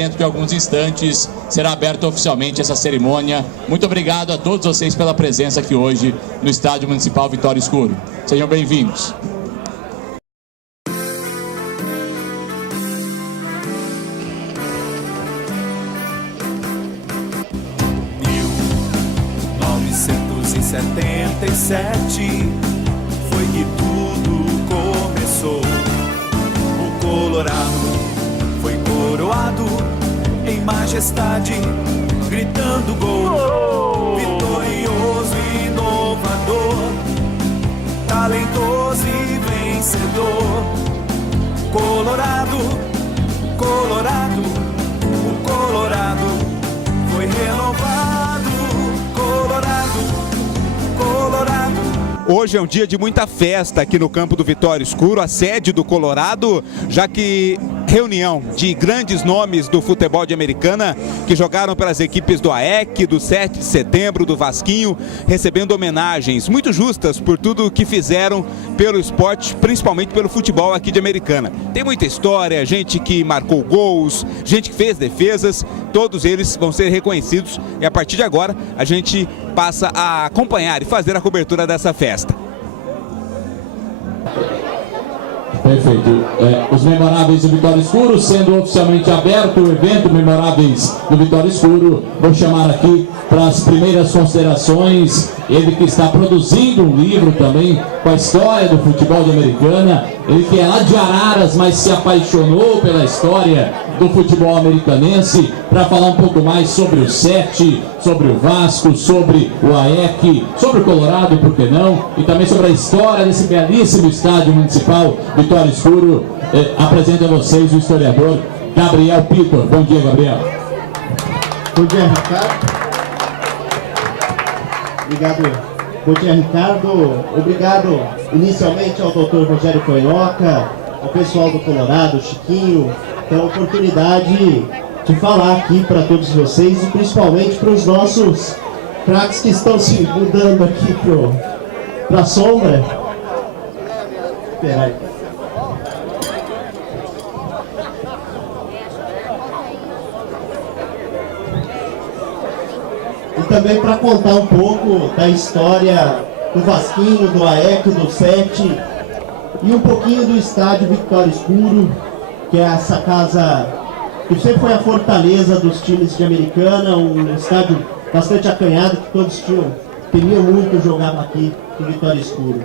dentro de alguns instantes será aberta oficialmente essa cerimônia. Muito obrigado a todos vocês pela presença aqui hoje no Estádio Municipal Vitória Escuro. Sejam bem-vindos. Foi que tudo começou. O Colorado foi coroado em majestade, gritando gol. Vitorioso e inovador, talentoso e vencedor. Colorado, Colorado, o Colorado foi renovado. Colorado, Colorado. Hoje é um dia de muita festa aqui no campo do Vitória Escuro, a sede do Colorado, já que reunião de grandes nomes do futebol de Americana que jogaram pelas equipes do AEC, do 7 de setembro, do Vasquinho, recebendo homenagens muito justas por tudo que fizeram pelo esporte, principalmente pelo futebol aqui de Americana. Tem muita história, gente que marcou gols, gente que fez defesas, todos eles vão ser reconhecidos e a partir de agora a gente passa a acompanhar e fazer a cobertura dessa festa. Perfeito. Os memoráveis do Vitória Escuro, sendo oficialmente aberto o evento Memoráveis do Vitória Escuro, vou chamar aqui para as primeiras considerações, ele que está produzindo um livro também com a história do futebol de Americana, ele que é lá de Araras, mas se apaixonou pela história do futebol americanense, para falar um pouco mais sobre o 7, sobre o Vasco, sobre o AEC, sobre o Colorado, por que não, e também sobre a história desse belíssimo estádio municipal Vitória Escuro. Apresento a vocês o historiador Gabriel Pitor. Bom dia, Gabriel. Bom dia, Ricardo. Obrigado. Bom dia, Ricardo. Obrigado inicialmente ao Dr. Rogério Coinoca, ao pessoal do Colorado, Chiquinho, pela oportunidade de falar aqui para todos vocês e principalmente para os nossos craques que estão se mudando aqui para a sombra. Espera aí. E também para contar um pouco da história do Vasquinho, do AEC, do 7 e um pouquinho do estádio Vitória Escuro, que é essa casa que sempre foi a fortaleza dos times de Americana, um estádio bastante acanhado que todos queriam muito jogar aqui no Vitória Escuro.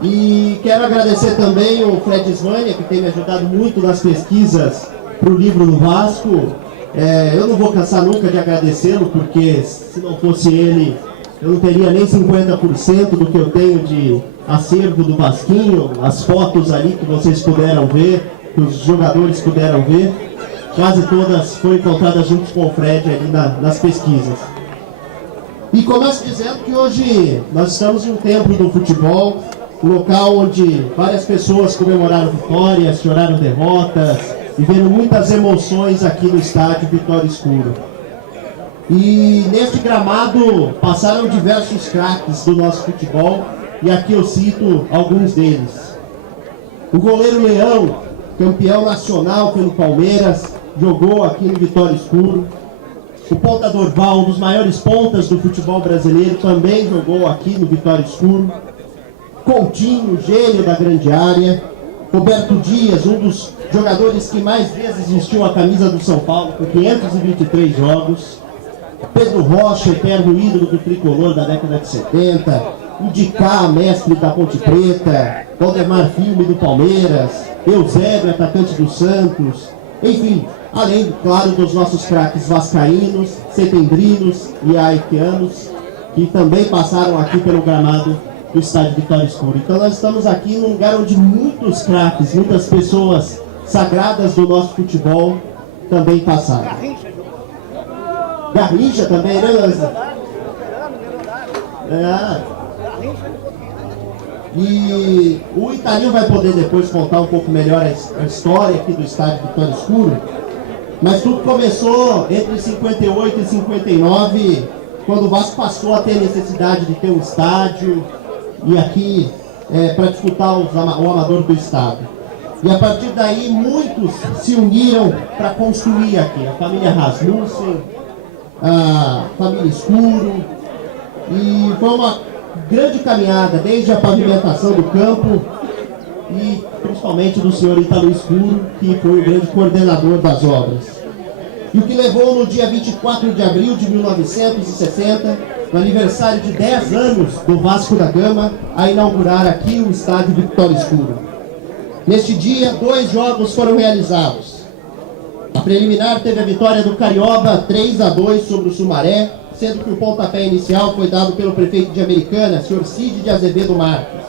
E quero agradecer também o Fred Svania, que tem me ajudado muito nas pesquisas para o livro do Vasco. Eu não vou cansar nunca de agradecê-lo, porque se não fosse ele, eu não teria nem 50% do que eu tenho de acervo do Vasquinho, as fotos ali que vocês puderam ver, que os jogadores puderam ver, quase todas foram encontradas junto com o Fred ali nas pesquisas. E começo dizendo que hoje nós estamos em um templo do futebol, um local onde várias pessoas comemoraram vitórias, choraram derrotas, viveram muitas emoções aqui no estádio Vitória Escuro. E neste gramado passaram diversos craques do nosso futebol, e aqui eu cito alguns deles. O goleiro Leão, campeão nacional pelo Palmeiras, jogou aqui no Vitória Escuro. O ponta Dorval, um dos maiores pontas do futebol brasileiro, também jogou aqui no Vitória Escuro. Coutinho, gênio da grande área. Roberto Dias, um dos jogadores que mais vezes vestiu a camisa do São Paulo, com 523 jogos. Pedro Rocha, eterno ídolo do tricolor da década de 70. O Dicá, mestre da Ponte Preta. Valdemar Filme do Palmeiras. Eusébio, atacante do Santos. Enfim, além, claro, dos nossos craques vascaínos, setembриnos e aequianos, que também passaram aqui pelo gramado do estádio Vitória Escuro. Então nós estamos aqui num lugar onde muitos craques, muitas pessoas sagradas do nosso futebol também passaram. Garrincha também, né, Lanza? E o Italinho vai poder depois contar um pouco melhor a história aqui do estádio Vitória Escuro. Mas tudo começou entre 58 e 59, quando o Vasco passou a ter necessidade de ter um estádio e aqui para disputar o amador do estado. E a partir daí muitos se uniram para construir aqui. A família Rasmussen, a família Escuro. E foi uma grande caminhada, desde a pavimentação do campo e principalmente do senhor Ítalo Escuro, que foi o grande coordenador das obras. E o que levou no dia 24 de abril de 1960, no aniversário de 10 anos do Vasco da Gama, a inaugurar aqui o estádio Vitória Escuro. Neste dia, 2 jogos foram realizados. A preliminar teve a vitória do Carioba 3-2 sobre o Sumaré, sendo que o pontapé inicial foi dado pelo prefeito de Americana, Sr. Cid de Azevedo Marques.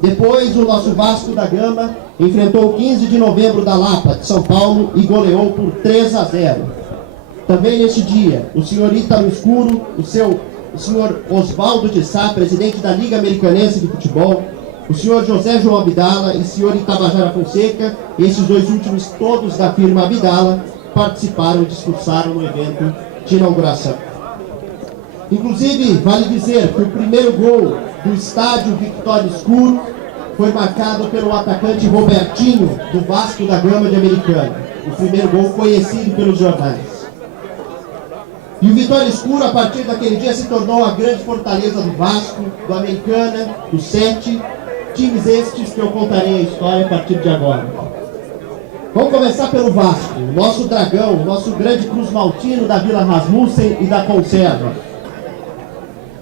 Depois, o nosso Vasco da Gama enfrentou o 15 de novembro da Lapa, de São Paulo, e goleou por 3-0. Também neste dia, o senhor Ítalo Escuro, o senhor Oswaldo de Sá, presidente da Liga Americanense de Futebol, o senhor José João Abdala e o senhor Itabajara Fonseca, esses 2 últimos todos da firma Abdala, participaram e discursaram no evento de inauguração. Inclusive, vale dizer que o primeiro gol do estádio Vitória Escuro foi marcado pelo atacante Robertinho, do Vasco da Gama de Americana. O primeiro gol conhecido pelos jornais. E o Vitória Escuro, a partir daquele dia, se tornou a grande fortaleza do Vasco, do Americana, do 7, times estes que eu contarei a história a partir de agora. Vamos começar pelo Vasco, o nosso dragão, o nosso grande Cruz Maltino da Vila Rasmussen e da Conserva.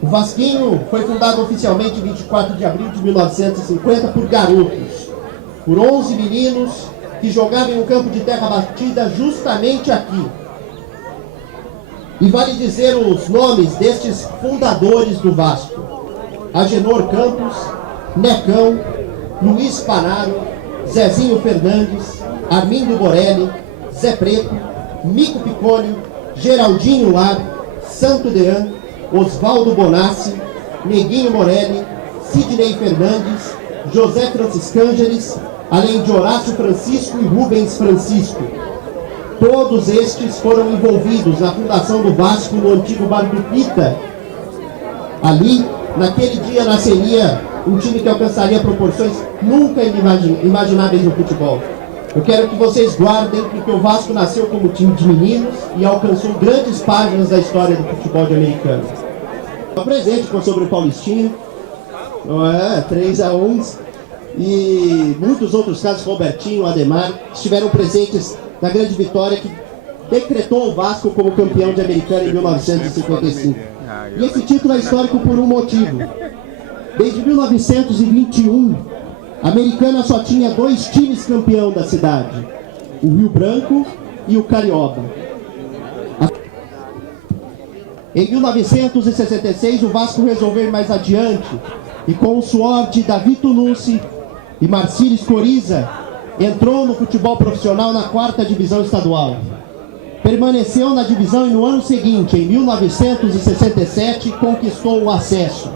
O Vasquinho foi fundado oficialmente em 24 de abril de 1950 por garotos, por 11 meninos que jogavam em um campo de terra batida justamente aqui. E vale dizer os nomes destes fundadores do Vasco: Agenor Campos, Necão, Luiz Panaro, Zezinho Fernandes, Armindo Borelli, Zé Preto, Mico Picônio, Geraldinho Lar, Santo Dean, Oswaldo Bonassi, Neguinho Morelli, Sidney Fernandes, José Franciscângeles, além de Horácio Francisco e Rubens Francisco. Todos estes foram envolvidos na fundação do Vasco no antigo Bar do Pita. Ali, naquele dia, nasceria um time que alcançaria proporções nunca imagináveis no futebol. Eu quero que vocês guardem, porque o Vasco nasceu como time de meninos e alcançou grandes páginas da história do futebol de Americana. O presente foi sobre o Paulistinho, 3-1, e muitos outros casos, Robertinho, Ademar, estiveram presentes na grande vitória que decretou o Vasco como campeão de Americana em 1955. E esse título é histórico por um motivo. Desde 1921, a Americana só tinha 2 times campeão da cidade: o Rio Branco e o Carioba. Em 1966, o Vasco resolveu ir mais adiante e, com o suor de Davi Tunucci e Marcílio Escoriza, entrou no futebol profissional na 4ª divisão estadual. Permaneceu na divisão e no ano seguinte, em 1967, conquistou o acesso.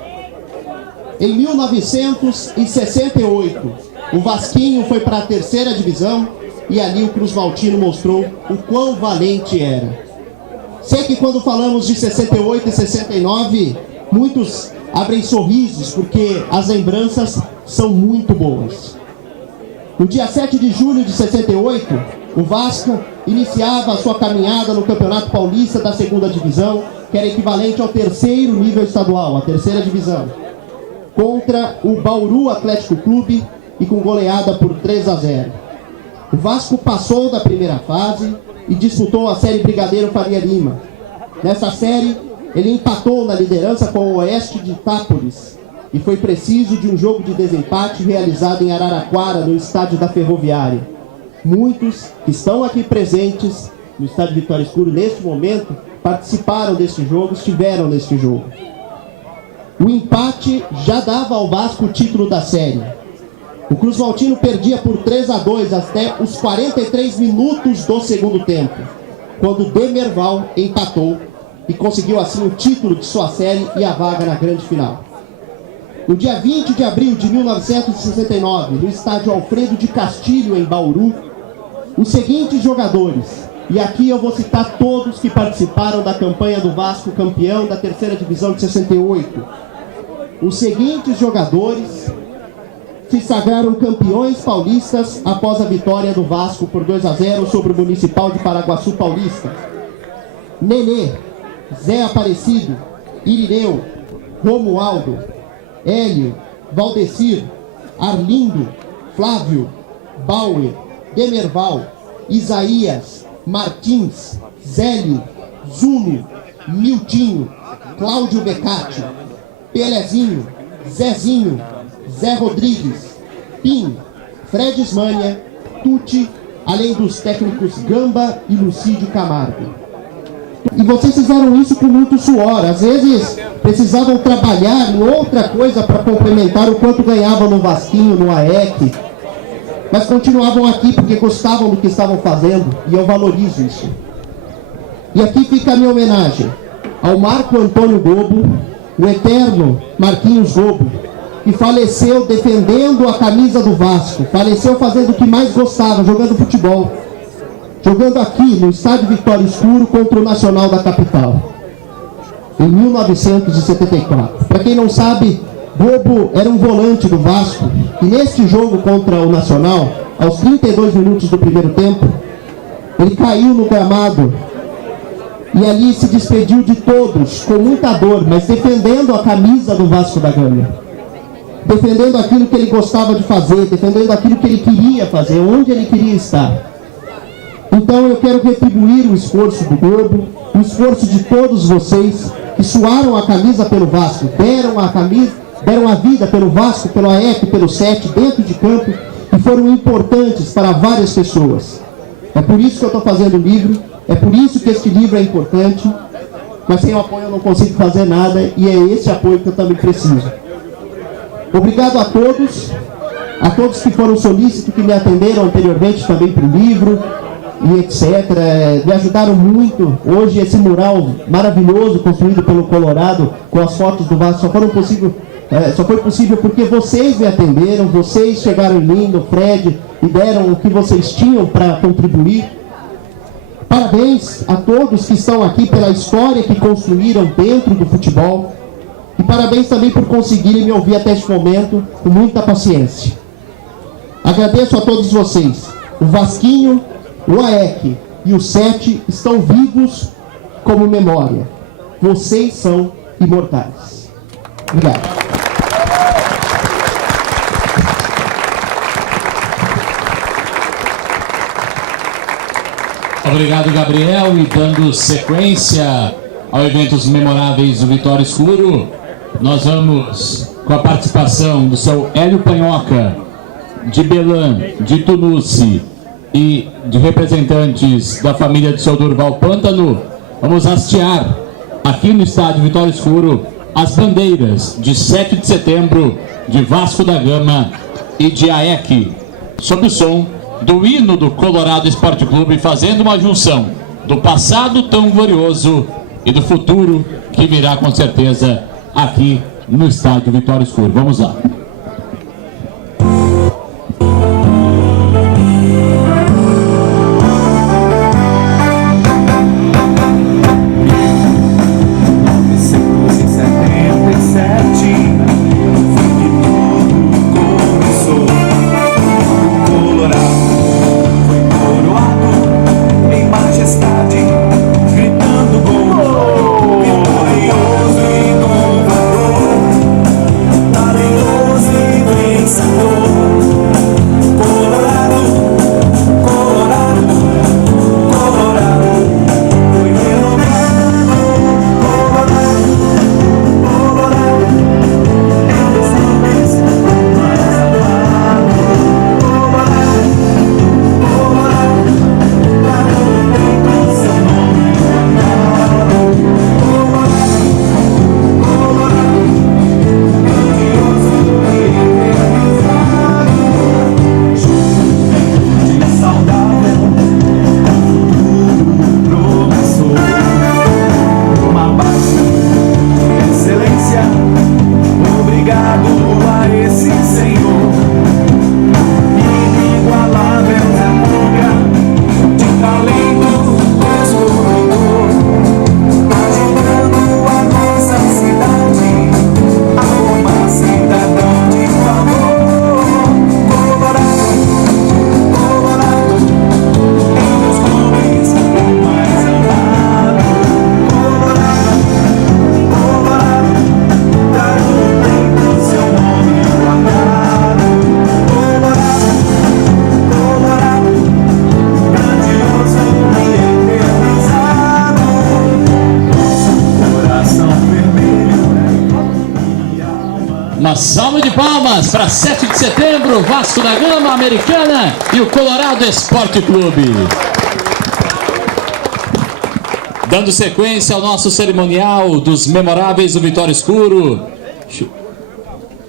Em 1968, o Vasquinho foi para a 3ª divisão e ali o Cruz Maltino mostrou o quão valente era. Sei que quando falamos de 68 e 69, muitos abrem sorrisos porque as lembranças são muito boas. No dia 7 de julho de 68, o Vasco iniciava a sua caminhada no Campeonato Paulista da 2ª divisão, que era equivalente ao 3º nível estadual, a 3ª divisão, contra o Bauru Atlético Clube e com goleada por 3-0. O Vasco passou da primeira fase e disputou a série Brigadeiro Faria Lima. Nessa série, ele empatou na liderança com o Oeste de Itápolis e foi preciso de um jogo de desempate realizado em Araraquara, no estádio da Ferroviária. Muitos que estão aqui presentes no estádio Vitória Escuro neste momento participaram deste jogo, estiveram neste jogo. O empate já dava ao Vasco o título da série. O Cruz Maltino perdia por 3-2 até os 43 minutos do segundo tempo, quando Demerval empatou e conseguiu assim o título de sua série e a vaga na grande final. No dia 20 de abril de 1969, no estádio Alfredo de Castilho, em Bauru, os seguintes jogadores, e aqui eu vou citar todos que participaram da campanha do Vasco campeão da 3ª divisão de 68. Os seguintes jogadores se sagraram campeões paulistas após a vitória do Vasco por 2-0 sobre o Municipal de Paraguaçu Paulista. Nenê, Zé Aparecido, Irineu, Romualdo, Hélio, Valdecir, Arlindo, Flávio, Bauer, Demerval, Isaías, Martins, Zélio, Zuno, Miltinho, Cláudio Becati, Pelezinho, Zezinho, Zé Rodrigues, Pim, Fred Ismânia, Tuti, além dos técnicos Gamba e Lucídio Camargo. E vocês fizeram isso com muito suor. Às vezes precisavam trabalhar em outra coisa para complementar o quanto ganhavam no Vasquinho, no AEC. Mas continuavam aqui porque gostavam do que estavam fazendo. E eu valorizo isso. E aqui fica a minha homenagem ao Marco Antônio Gobo, o eterno Marquinhos Gobo, que faleceu defendendo a camisa do Vasco. Faleceu fazendo o que mais gostava, jogando futebol. Jogando aqui no estádio Vitória Escuro contra o Nacional da capital, em 1974. Para quem não sabe, Gobo era um volante do Vasco, e neste jogo contra o Nacional, aos 32 minutos do primeiro tempo, ele caiu no gramado e ali se despediu de todos, com muita dor, mas defendendo a camisa do Vasco da Gama. Defendendo aquilo que ele gostava de fazer, defendendo aquilo que ele queria fazer, onde ele queria estar. Então eu quero retribuir o esforço do Globo, o esforço de todos vocês que suaram a camisa pelo Vasco, deram a vida pelo Vasco, pelo AEC, pelo SET, dentro de campo, e foram importantes para várias pessoas. É por isso que eu estou fazendo o livro, é por isso que este livro é importante, mas sem o apoio eu não consigo fazer nada, e é esse apoio que eu também preciso. Obrigado a todos que foram solícitos, que me atenderam anteriormente também para o livro, e etc. Me ajudaram muito. Hoje esse mural maravilhoso construído pelo Colorado com as fotos do Vasco só foi possível porque vocês me atenderam, vocês chegaram em mim, no Fred, e deram o que vocês tinham para contribuir. Parabéns a todos que estão aqui pela história que construíram dentro do futebol, e parabéns também por conseguirem me ouvir até este momento com muita paciência. Agradeço a todos vocês. O Vasquinho, o AEC e o SET estão vivos como memória. Vocês são imortais. Obrigado. Obrigado, Gabriel. E dando sequência ao Eventos Memoráveis do Vitória Escuro, nós vamos com a participação do seu Hélio Panhoca, de Belan, de Tunuci, e de representantes da família de seu Durval Pântano, vamos hastear aqui no estádio Vitória Escuro as bandeiras de 7 de setembro de Vasco da Gama e de AEC, sob o som do hino do Colorado Esporte Clube, fazendo uma junção do passado tão glorioso e do futuro que virá com certeza aqui no estádio Vitória Escuro. Vamos lá. Vitorioso e inovador, talentoso. Uma salva de palmas para 7 de setembro, Vasco da Gama, Americana e o Colorado Esporte Clube. Dando sequência ao nosso cerimonial dos memoráveis do Vitória Escuro,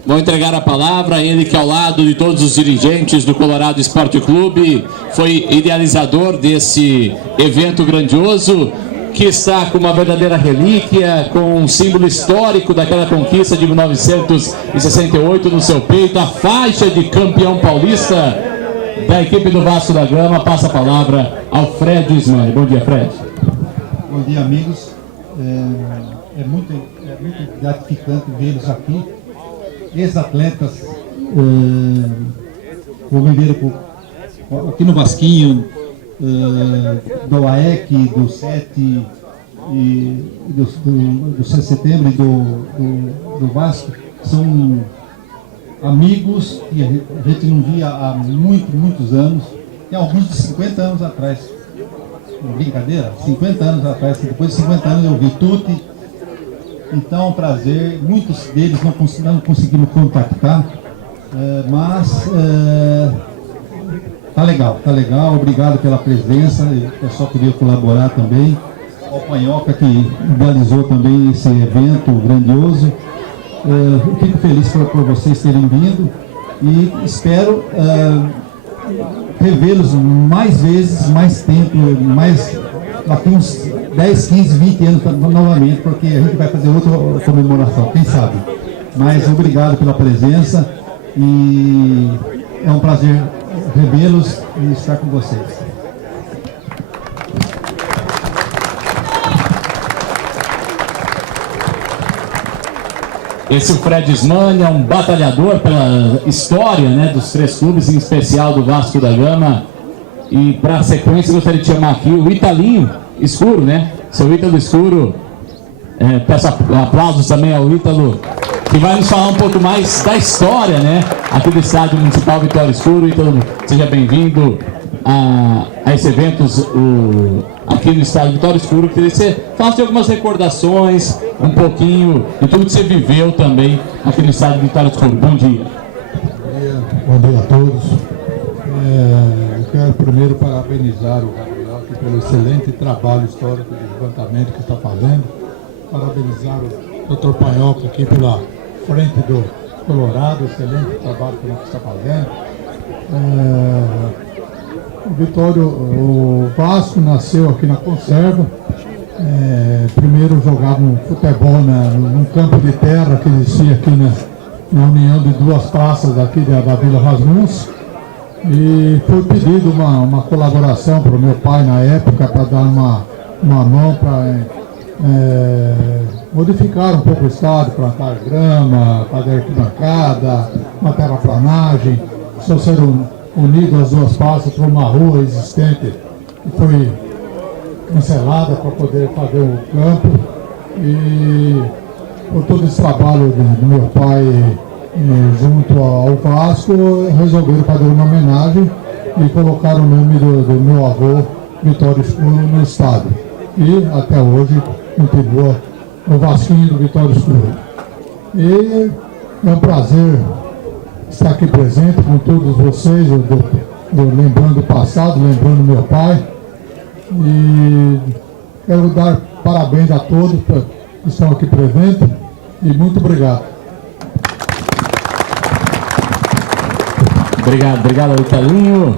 vou entregar a palavra a ele que, ao lado de todos os dirigentes do Colorado Esporte Clube, foi idealizador desse evento grandioso, que está com uma verdadeira relíquia, com um símbolo histórico daquela conquista de 1968 no seu peito, a faixa de campeão paulista da equipe do Vasco da Gama. Passa a palavra ao Fred Ismael. Bom dia, Fred. Bom dia, amigos. É muito gratificante vê-los aqui. Ex-atletas conviveram aqui no Vasquinho, do AEC, do 7 e do 7 de setembro e do Vasco. São amigos que a gente não via há muitos anos, e alguns de 50 anos atrás. Brincadeira? 50 anos atrás, depois de 50 anos eu vi Tuti. Então é um prazer. Muitos deles não conseguimos contactar, mas tá legal. Obrigado pela presença. O pessoal queria colaborar também. O Panhoca, que realizou também esse evento grandioso. Eu fico feliz por vocês terem vindo e espero revê-los mais vezes, mais tempo, daqui uns 10, 15, 20 anos novamente, porque a gente vai fazer outra comemoração, quem sabe. Mas obrigado pela presença e é um prazer revê-los e estar com vocês. Esse é o Fred Ismael, é um batalhador pela história, né, dos três clubes, em especial do Vasco da Gama. E para a sequência eu gostaria de chamar aqui o Italinho Escuro, né? Seu Ítalo Escuro. Peço aplausos também ao Ítalo, que vai nos falar um pouco mais da história, né, aqui do Estádio Municipal Vitória Escuro. Ítalo, seja bem-vindo a esse evento aqui no Estádio Vitória Escuro. Queria que você falasse algumas recordações, um pouquinho de tudo que você viveu também aqui no Estádio Vitória Escuro. Bom dia. Bom dia a todos. Eu quero primeiro parabenizar o Gabriel aqui pelo excelente trabalho histórico de levantamento que está fazendo. Parabenizar o Dr. Panhoca aqui pela frente do Colorado, excelente trabalho que ele está fazendo. O Vasco nasceu aqui na Conserva. Primeiro jogava um futebol num campo de terra que existia aqui na união de duas praças aqui da Vila Rasmussen. E foi pedido uma colaboração para o meu pai na época, para dar uma mão para modificar um pouco o estádio, plantar grama, fazer arquibancada, uma terraplanagem. Só serão unidas as duas praças para uma rua existente que foi cancelada para poder fazer o campo. E por todo esse trabalho do meu pai junto ao Vasco, resolveram fazer uma homenagem e colocar o nome do meu avô Vitória Escuro no estádio. E até hoje continua o Vasquinho do Vitória Escuro. E é um prazer estar aqui presente com todos vocês, lembrando o passado, lembrando meu pai. E quero dar parabéns a todos que estão aqui presentes e muito obrigado. Obrigado ao Italinho.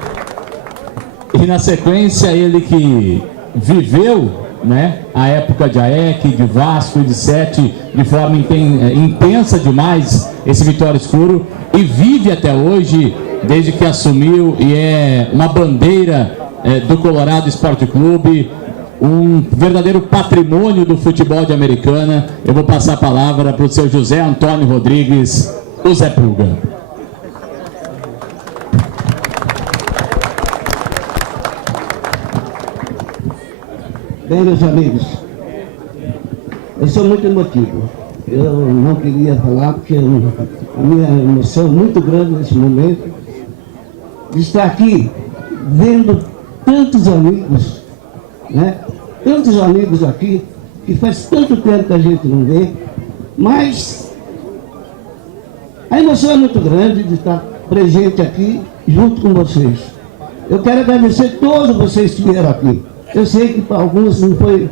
E na sequência, ele que viveu, né, a época de AEC, de Vasco e de 7 de forma intensa demais, esse Vitória Escuro, e vive até hoje, desde que assumiu, e é uma bandeira do Colorado Esporte Clube, um verdadeiro patrimônio do futebol de Americana. Eu vou passar a palavra para o seu José Antônio Rodrigues, o Zé Pulga. Bem, meus amigos, eu sou muito emotivo. Eu não queria falar porque a minha emoção é muito grande nesse momento de estar aqui vendo tantos amigos, né? Tantos amigos aqui, que faz tanto tempo que a gente não vê, mas A emoção é muito grande de estar presente aqui, junto com vocês. Eu quero agradecer todos vocês que vieram aqui. Eu sei que para alguns não foi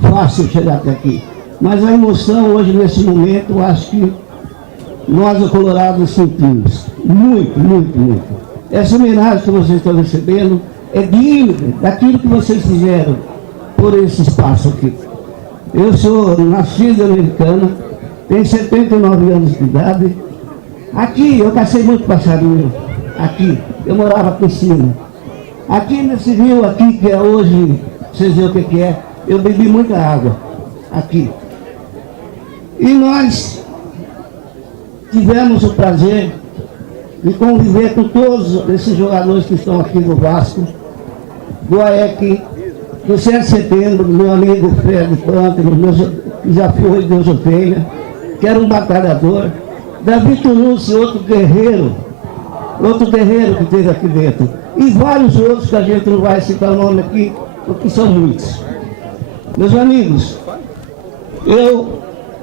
fácil chegar até aqui, mas a emoção hoje, nesse momento, eu acho que nós, o Colorado, sentimos. Muito, muito, muito. Essa homenagem que vocês estão recebendo é digna daquilo que vocês fizeram por esse espaço aqui. Eu sou nascido americana, tenho 79 anos de idade. Aqui eu cacei muito passarinho. Aqui, eu morava aqui em cima. Aqui nesse rio aqui, que é hoje, vocês veem o que é, eu bebi muita água. Aqui. E nós tivemos o prazer de conviver com todos esses jogadores que estão aqui no Vasco, do AEC, do 7 de setembro, do meu amigo Fred Pântano, que já foi Deus Ovelha, que era um batalhador, Davi Tunucci, outro guerreiro que teve aqui dentro, e vários outros que a gente não vai citar o nome aqui, porque são muitos. Meus amigos, eu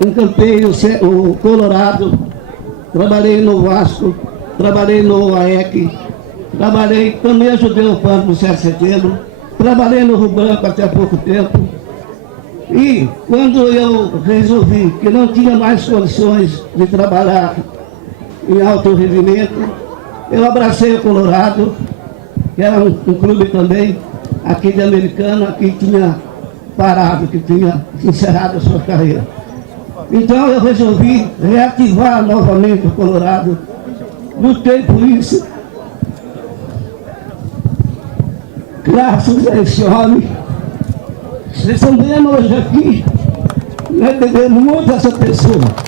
encantei o Colorado, trabalhei no Vasco, trabalhei no AEC, também ajudei o Pântano no 7 de setembro, trabalhei no Rio Branco até há pouco tempo. E quando eu resolvi que não tinha mais condições de trabalhar em alto rendimento, eu abracei o Colorado, que era um clube também aqui de Americana, que tinha parado, que tinha encerrado a sua carreira. Então eu resolvi reativar novamente o Colorado, lutei por isso. Graças a esse homem, vocês estão vendo hoje aqui, nós devemos muito a essa pessoa.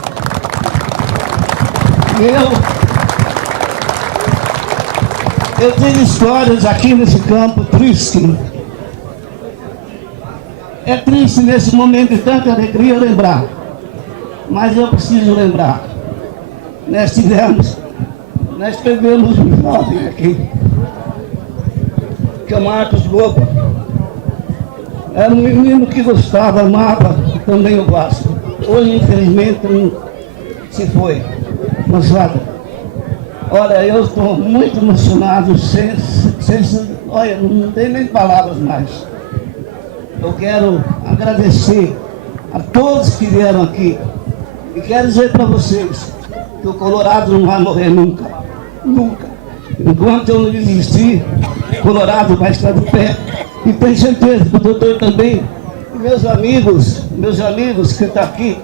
Eu tenho histórias aqui nesse campo tristes. É triste nesse momento de tanta alegria lembrar, mas eu preciso lembrar. Nós perdemos um jovem aqui, que é o Marcos Lobo. Era um menino que gostava, amava também o Vasco. Hoje, infelizmente, se foi. Moçada, olha, eu estou muito emocionado, olha, não tenho nem palavras mais. Eu quero agradecer a todos que vieram aqui. E quero dizer para vocês que o Colorado não vai morrer nunca. Nunca. Enquanto eu não existir, o Colorado vai estar de pé. E tenho certeza que o doutor também, e meus amigos que estão aqui,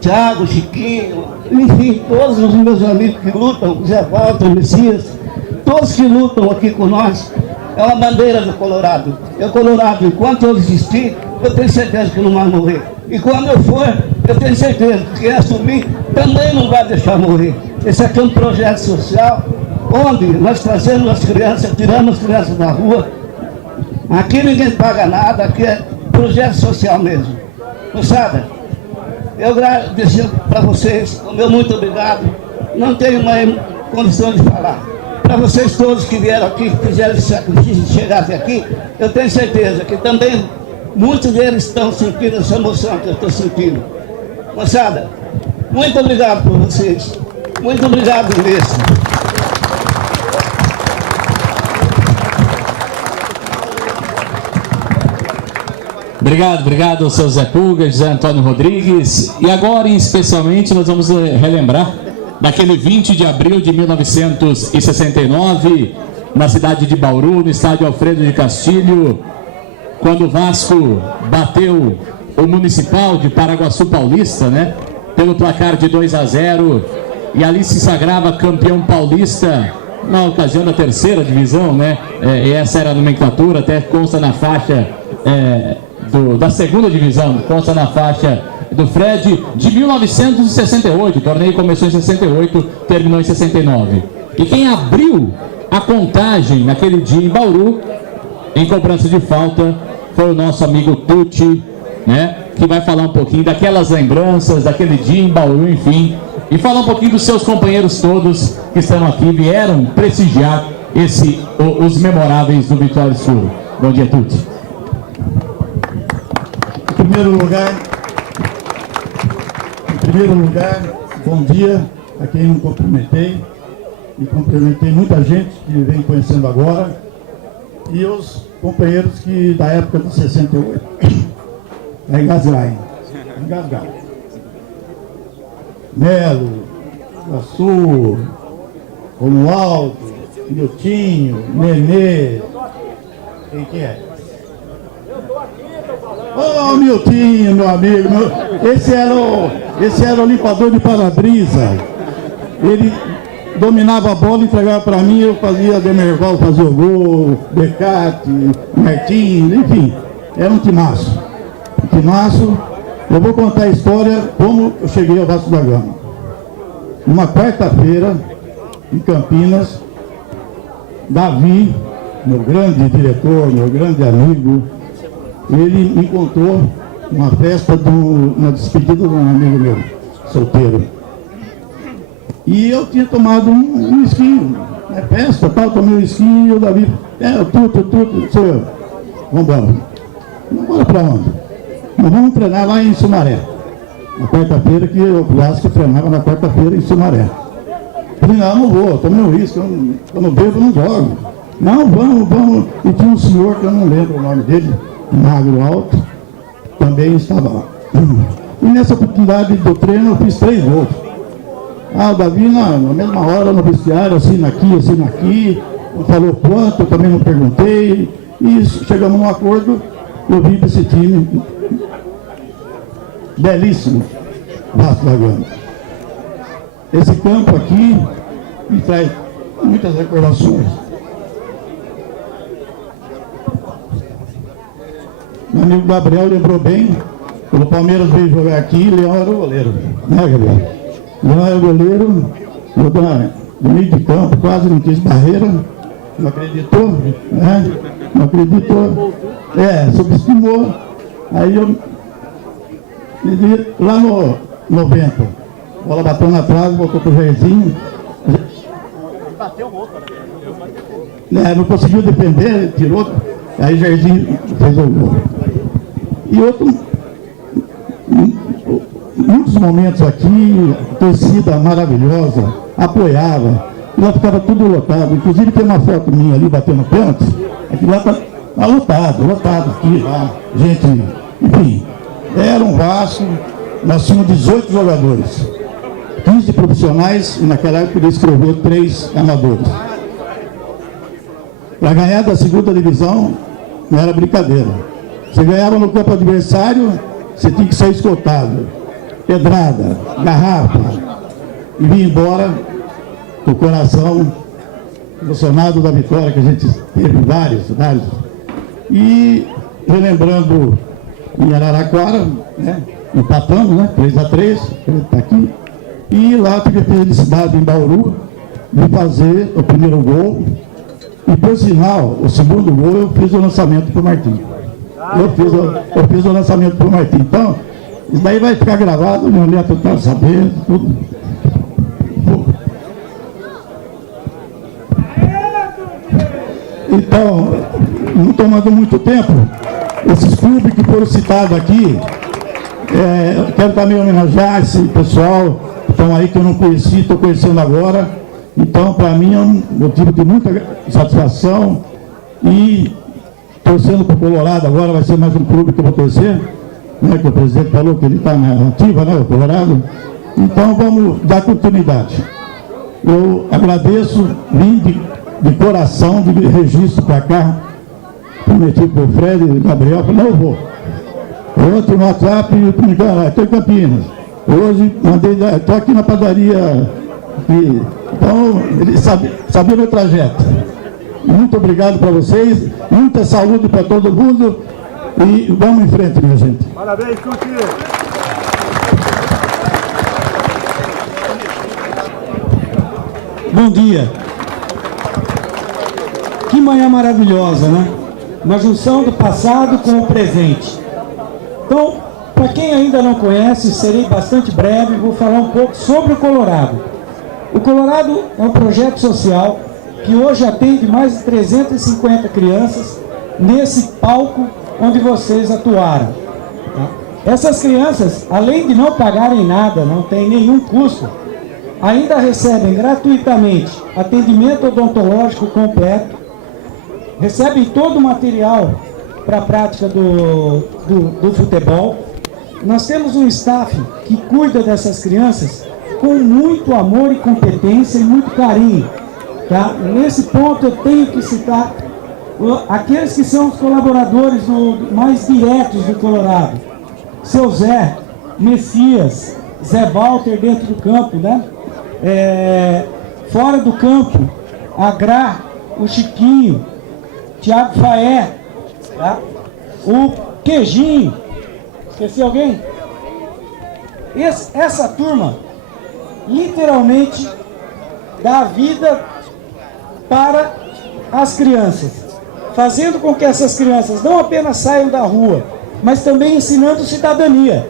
Thiago, Chiquinho, enfim, todos os meus amigos que lutam, Zé Walter, Messias, todos que lutam aqui com nós, é uma bandeira do Colorado. O Colorado, enquanto eu existir, eu tenho certeza que não vai morrer. E quando eu for, eu tenho certeza que quem assumir também não vai deixar morrer. Esse aqui é um projeto social, onde nós trazemos as crianças, tiramos as crianças da rua. Aqui ninguém paga nada, aqui é projeto social mesmo. Moçada, eu agradeço para vocês, o meu muito obrigado. Não tenho mais condição de falar. Para vocês todos que vieram aqui, que fizeram esse sacrifício de chegar até aqui, eu tenho certeza que também muitos deles estão sentindo essa emoção que eu estou sentindo. Moçada, muito obrigado por vocês. Muito obrigado mesmo. Obrigado, seu Zé Pulga, José Antônio Rodrigues. E agora, especialmente, nós vamos relembrar daquele 20 de abril de 1969, na cidade de Bauru, no estádio Alfredo de Castilho, quando o Vasco bateu o Municipal de Paraguaçu Paulista, né? Pelo placar de 2-0, e ali se sagrava campeão paulista, na ocasião da 3ª divisão, né? Essa era a nomenclatura, até consta na faixa da 2ª divisão, consta na faixa do Fred, de 1968. O torneio começou em 68, terminou em 69. E quem abriu a contagem naquele dia em Bauru, em cobrança de falta, foi o nosso amigo Tucci, né? Que vai falar um pouquinho daquelas lembranças, daquele dia em Bauru, enfim, e falar um pouquinho dos seus companheiros todos que estão aqui, vieram prestigiar os memoráveis do Vitória Escuro. Bom dia, Tucci. Em primeiro lugar, bom dia. a quem não cumprimentei, e cumprimentei muita gente que vem conhecendo agora, e os companheiros que da época de 68. É engasgar. Melo, Açu, Romualdo, Miltinho, Nenê. Quem que é? Ô, Miltinho, meu amigo. Esse era o limpador de para-brisa. Ele dominava a bola, entregava para mim, eu fazia Demerval, fazia o gol, Becate, Martins, enfim. Era um timaço. Eu vou contar a história como eu cheguei ao Vasco da Gama. Uma quarta-feira, em Campinas, Davi, meu grande diretor, meu grande amigo, ele me contou uma festa, uma despedida de um amigo meu, solteiro. E eu tinha tomado um whisky, festa, tal, tomei um whisky, e o Davi, tudo, sou eu. Vamos embora para onde? Nós vamos treinar lá em Sumaré. Na quarta-feira, que o Vasco treinava na quarta-feira em Sumaré. Falei, não vou, tomei um risco, eu não bebo, não jogo. Não, vamos. E tinha um senhor, que eu não lembro o nome dele, magro alto, também estava lá. E nessa oportunidade do treino, eu fiz 3 gols. O Davi, na mesma hora, no vestiário, assina aqui, não falou quanto, eu também não perguntei. E chegamos num acordo, eu vim para esse time belíssimo, Vasco da Gama. Esse campo aqui me traz muitas recordações. Meu amigo Gabriel lembrou bem, quando o Palmeiras veio jogar aqui, Leão era o goleiro, né, Gabriel? Leão era o goleiro, no meio de campo, quase não quis barreira, não acreditou, né? Não acreditou, subestimou. Aí eu lá no 90, a bola bateu na trave, voltou pro Jairzinho. Não conseguiu defender, tirou, aí Jairzinho fez o gol. E muitos momentos aqui, torcida maravilhosa, apoiava, e lá ficava tudo lotado. Inclusive tem uma foto minha ali batendo pênalti, aqui lá tá lotado aqui, lá, gente, enfim. Era um Vasco, nós tínhamos 18 jogadores, 15 profissionais, e naquela época ele escreveu 3 amadores. Para ganhar da segunda divisão, não era brincadeira. Você ganhava no campo adversário, você tinha que ser escoltado. Pedrada, garrafa, e vir embora com o coração emocionado da vitória, que a gente teve vários. E relembrando em Araraquara, né? Empatamos, né? 3-3, ele está aqui. E lá tive a felicidade em Bauru de fazer o primeiro gol. E por sinal, o segundo gol eu fiz o lançamento para o Martim. Eu fiz o lançamento para o Martim. Então, isso daí vai ficar gravado, meu neto está sabendo, tudo. Então, não tomando muito tempo, esses clubes que foram citados aqui, eu quero também homenagear esse pessoal que estão aí, que eu não conheci, estou conhecendo agora. Então, para mim, é um motivo de muita satisfação. E torcendo para o Colorado, agora vai ser mais um clube que eu vou torcer, né, que o presidente falou que ele está na ativa, né, o Colorado. Então, vamos dar continuidade. Eu agradeço, vim de coração, de registro para cá. Prometi para o Fred e Gabriel, falei, não, eu vou. Ontem no WhatsApp, estou em Campinas. Hoje, estou aqui na padaria. Então, ele sabia meu trajeto. Muito obrigado para vocês, muita saúde para todo mundo e vamos em frente, minha gente. Parabéns, Tuti! Bom dia. Que manhã maravilhosa, né? Uma junção do passado com o presente. Então, para quem ainda não conhece, serei bastante breve, vou falar um pouco sobre o Colorado. O Colorado é um projeto social que hoje atende mais de 350 crianças nesse palco onde vocês atuaram. Tá? Essas crianças, além de não pagarem nada, não tem nenhum custo, ainda recebem gratuitamente atendimento odontológico completo, recebem todo o material para a prática do futebol. Nós temos um staff que cuida dessas crianças com muito amor e competência e muito carinho. Tá? Nesse ponto eu tenho que citar aqueles que são os colaboradores mais diretos do Colorado. Seu Zé, Messias, Zé Walter dentro do campo, né? Fora do campo, a Gra, o Chiquinho, Thiago Faé, tá? O Queijinho, esqueci alguém? Essa turma literalmente dá vida para as crianças, fazendo com que essas crianças não apenas saiam da rua, mas também ensinando cidadania.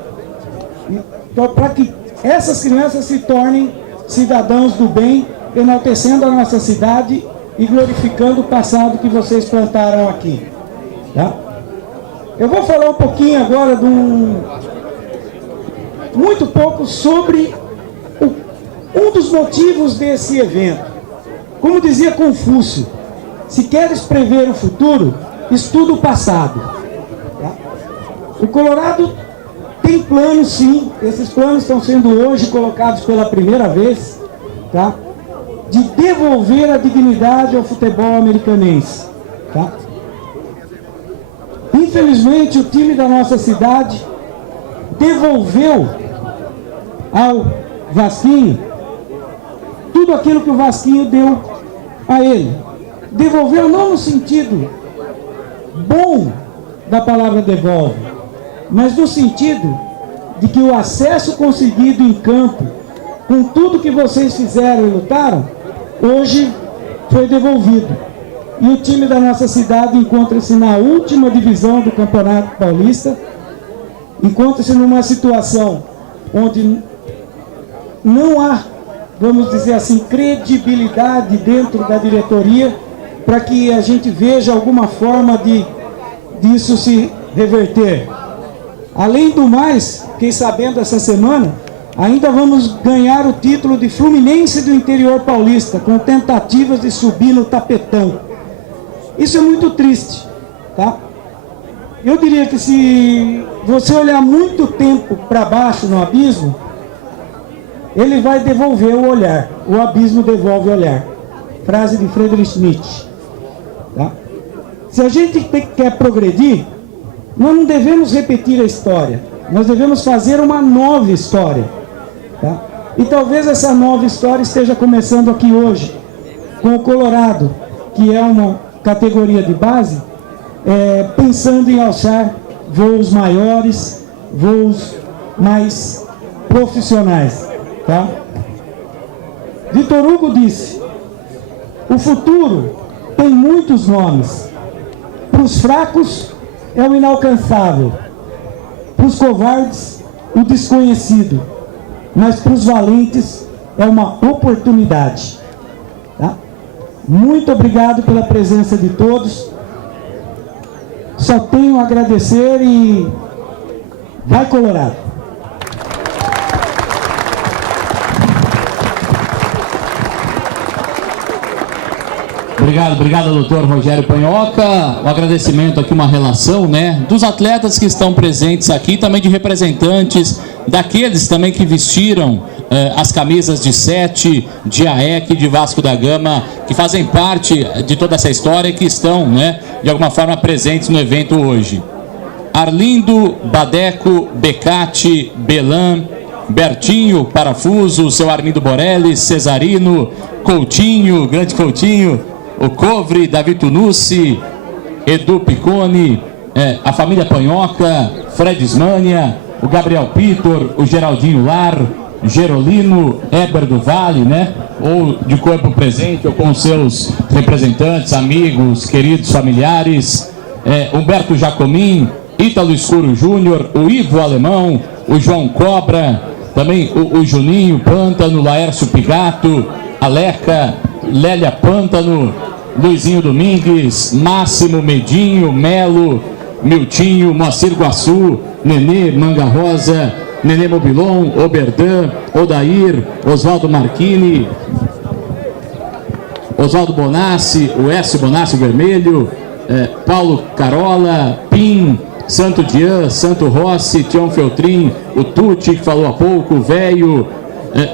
Então, para que essas crianças se tornem cidadãos do bem, enaltecendo a nossa cidade e glorificando o passado que vocês plantaram aqui. Tá? Eu vou falar um pouquinho agora muito pouco sobre um dos motivos desse evento. Como dizia Confúcio, se queres prever o futuro, estuda o passado. Tá? O Colorado tem planos, sim. Esses planos estão sendo hoje colocados pela primeira vez, tá? De devolver a dignidade ao futebol americanense. Tá? Infelizmente, o time da nossa cidade devolveu ao Vasquinho tudo aquilo que o Vasquinho deu a ele. Devolveu não no sentido bom da palavra devolve, mas no sentido de que o acesso conseguido em campo, com tudo que vocês fizeram e lutaram, hoje foi devolvido. E o time da nossa cidade encontra-se na última divisão do Campeonato Paulista, encontra-se numa situação onde não há, vamos dizer assim, credibilidade dentro da diretoria para que a gente veja alguma forma disso se reverter. Além do mais, fiquei sabendo essa semana, ainda vamos ganhar o título de Fluminense do interior paulista, com tentativas de subir no tapetão. Isso é muito triste, tá? Eu diria que se você olhar muito tempo para baixo no abismo, ele vai devolver o olhar. O abismo devolve o olhar. Frase de Friedrich Nietzsche. Tá? Se a gente quer progredir, nós não devemos repetir a história. Nós devemos fazer uma nova história. Tá? E talvez essa nova história esteja começando aqui hoje, com o Colorado, que é uma categoria de base, pensando em alçar voos maiores, voos mais profissionais. Tá? Vitor Hugo disse: o futuro tem muitos nomes. Para os fracos é o inalcançável, para os covardes o desconhecido, mas para os valentes é uma oportunidade. Tá? Muito obrigado pela presença de todos. Só tenho a agradecer e vai Colorado! Obrigado, doutor Rogério Panhoca. Um agradecimento aqui, uma relação, né, dos atletas que estão presentes aqui, também de representantes daqueles também que vestiram as camisas de 7, de AEC, de Vasco da Gama, que fazem parte de toda essa história e que estão, né, de alguma forma presentes no evento hoje. Arlindo, Badeco, Becati, Belan, Bertinho, Parafuso, seu Armindo Borelli, Cesarino, Coutinho, grande Coutinho, o Covre, Davi Tunucci, Edu Piccone, a família Panhoca, Fred Ismania, o Gabriel Pitor, o Geraldinho Lar, Gerolino, Éber do Vale, né? Ou de corpo presente, ou com seus representantes, amigos, queridos, familiares, Humberto Jacomin, Ítalo Escuro Júnior, o Ivo Alemão, o João Cobra, também o Juninho Pântano, Laércio Pigato, Aleca, Lélia Pântano, Luizinho Domingues, Máximo Medinho, Melo, Miltinho, Moacir Guaçu, Nenê, Manga Rosa, Nenê Mobilon, Oberdan, Odair, Oswaldo Marchini, Oswaldo Bonassi, o Écio Bonassi, o vermelho, Paulo Carola, Pim, Santo Dian, Santo Rossi, Tião Feltrin, o Tuti, que falou há pouco, o Velho,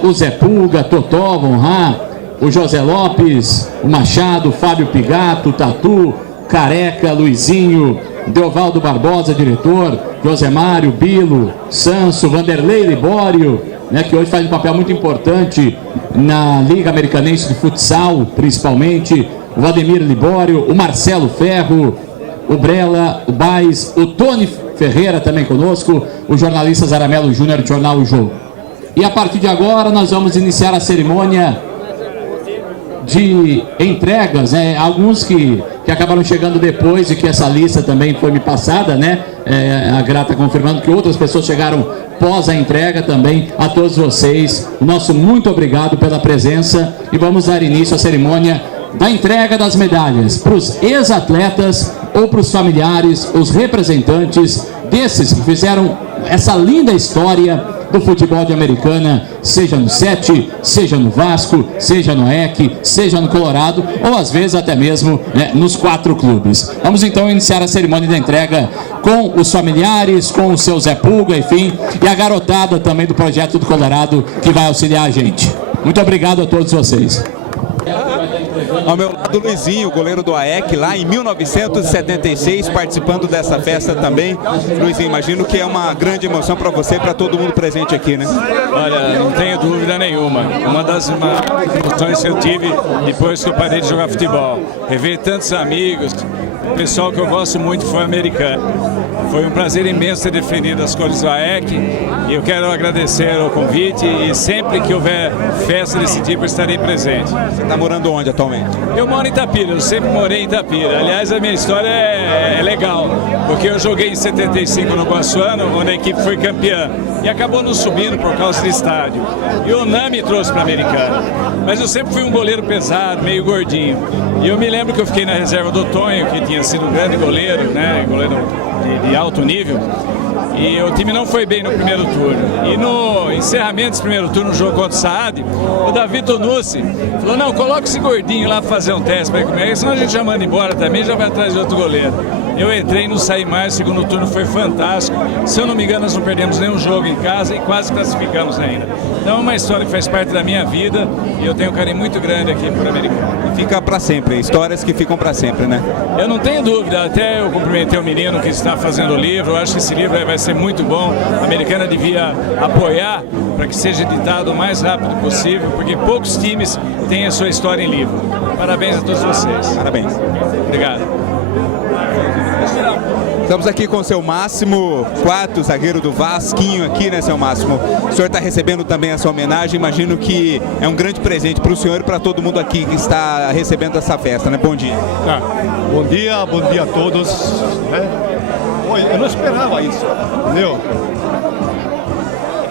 o Zé Pulga, Totó, Vonrá, o José Lopes, o Machado, Fábio Pigato, Tatu, Careca, Luizinho, Deovaldo Barbosa, diretor, José Mário, Bilo, Sanso, Vanderlei Libório, né, que hoje faz um papel muito importante na Liga Americanense de Futsal, principalmente, o Valdemir Libório, o Marcelo Ferro, o Brela, o Baez, o Tony Ferreira também conosco, o jornalista Zaramelo Júnior do jornal O Jogo. E a partir de agora nós vamos iniciar a cerimônia de entregas, né? Alguns que acabaram chegando depois e que essa lista também foi me passada, né? A Grata confirmando que outras pessoas chegaram pós a entrega também. A todos vocês, nosso muito obrigado pela presença e vamos dar início à cerimônia da entrega das medalhas para os ex-atletas ou para os familiares, os representantes desses que fizeram essa linda história do futebol de Americana, seja no 7, seja no Vasco, seja no AEC, seja no Colorado, ou às vezes até mesmo, né, nos 4 clubes. Vamos então iniciar a cerimônia da entrega com os familiares, com o seu Zé Pulga, enfim, e a garotada também do Projeto do Colorado que vai auxiliar a gente. Muito obrigado a todos vocês. Ao meu lado, Luizinho, goleiro do AEC, lá em 1976, participando dessa festa também. Luizinho, imagino que é uma grande emoção para você e para todo mundo presente aqui, né? Olha, não tenho dúvida nenhuma. Uma das emoções que eu tive depois que eu parei de jogar futebol. Rever tantos amigos, o pessoal que eu gosto muito foi americano. Foi um prazer imenso ter defendido as cores do AEC e eu quero agradecer o convite e sempre que houver festa desse tipo eu estarei presente. Você está morando onde atualmente? Eu moro em Itapira, eu sempre morei em Itapira. Aliás, a minha história é legal, porque eu joguei em 75 no Guaçuano, onde a equipe foi campeã e acabou não subindo por causa do estádio. E o NAM me trouxe para a Americana. Mas eu sempre fui um goleiro pesado, meio gordinho. E eu me lembro que eu fiquei na reserva do Tonho, que tinha sido um grande goleiro, né? Goleiro de alto nível. E o time não foi bem no primeiro turno. E no encerramento desse primeiro turno, no jogo contra o Saad, o Davi Tonucci falou, não, coloca esse gordinho lá para fazer um teste para ele comer, senão a gente já manda embora também, já vai atrás de outro goleiro. Eu entrei e não saí mais, o segundo turno foi fantástico. Se eu não me engano, nós não perdemos nenhum jogo em casa e quase classificamos ainda. Então é uma história que faz parte da minha vida e eu tenho um carinho muito grande aqui por Americana. E fica para sempre, histórias que ficam para sempre, né? Eu não tenho dúvida, até eu cumprimentei o menino que está fazendo o livro, eu acho que esse livro vai ser muito bom. A Americana devia apoiar para que seja editado o mais rápido possível, porque poucos times têm a sua história em livro. Parabéns a todos vocês. Parabéns. Obrigado. Estamos aqui com o seu Máximo, quarto zagueiro do Vasquinho aqui, né, seu Máximo? O senhor está recebendo também a sua homenagem, imagino que é um grande presente para o senhor e para todo mundo aqui que está recebendo essa festa, né? Bom dia. Bom dia a todos. Né? Eu não esperava isso, entendeu?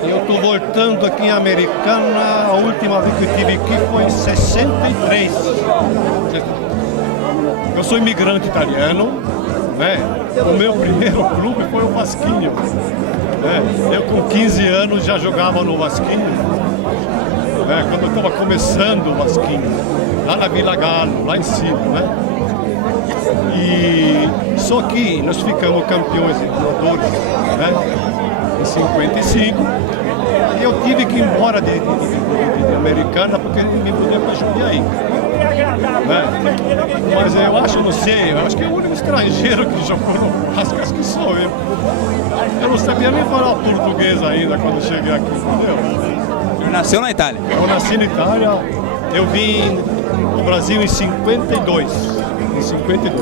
Eu estou voltando aqui em Americana, a última vez que eu estive aqui foi em 63. Eu sou imigrante italiano, né? O meu primeiro clube foi o Vasquinho. Né? Eu com 15 anos já jogava no Vasquinho. Né? Quando eu estava começando o Vasquinho, lá na Vila Galo, lá em cima, né? E só que nós ficamos campeões de voadores, né? Em 55. E eu tive que ir embora de Americana porque me mudei para Jundiaí. Mas eu acho, não sei, eu acho que é o único estrangeiro que jogou no Vasco, acho que sou eu. Eu não sabia nem falar português ainda quando cheguei aqui, entendeu? Você nasceu na Itália? Eu nasci na Itália, eu vim no Brasil em 52. Em 52.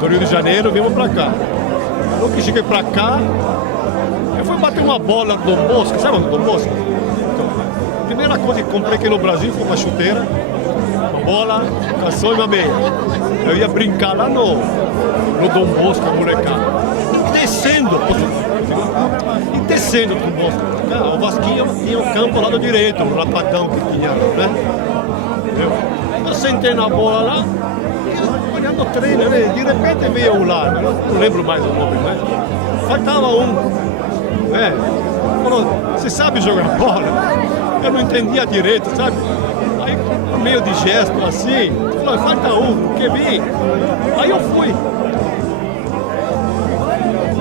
Do Rio de Janeiro, vimos pra cá. No que cheguei pra cá, eu fui bater uma bola do Dom Bosco, sabe o Dom Bosco? Então, a primeira coisa que comprei aqui no Brasil foi uma chuteira, uma bola, um calção e uma meia. Eu ia brincar lá no Dom Bosco, a molecada. E descendo do Bosco. O Vasquinho tinha o campo lá do direito, o rapatão que tinha, né? Eu sentei na bola lá, olhando o treino, né? De repente veio o lado, não lembro mais o nome, né? Faltava um. né? Falou, você sabe jogar bola? Eu não entendia direito, sabe? Aí, por meio de gesto assim, falou, falta um, que vem. Aí eu fui.